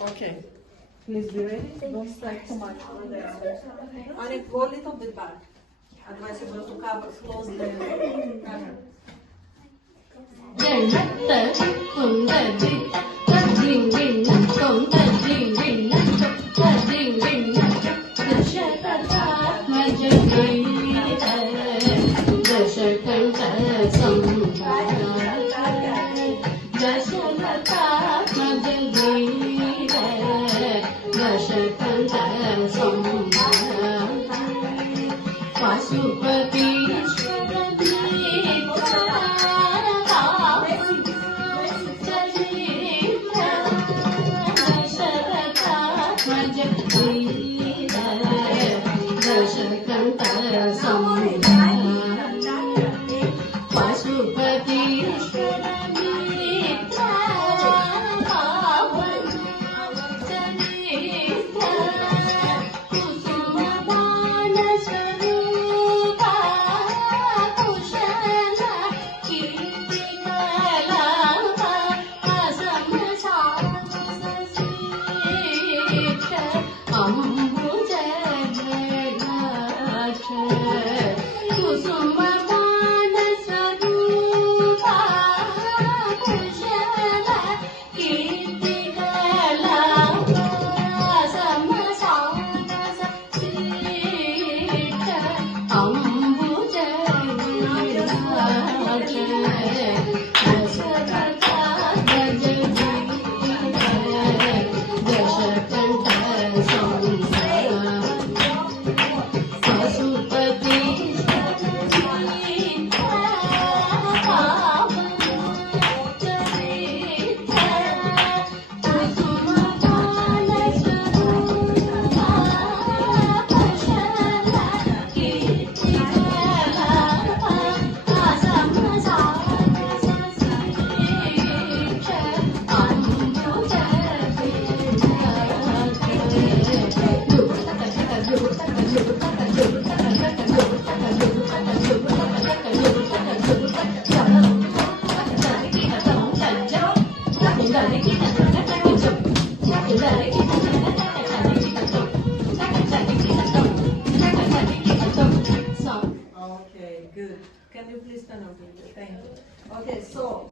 Okay. Please be ready. Don't strike too much on the other. And it go a little bit back. Advisable to cover, close the cover. Okay, good. Can you please stand up? Thank you. Okay, so